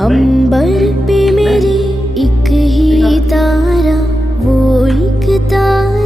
अंबर पे मेरे एक ही तारा, वो एक तारा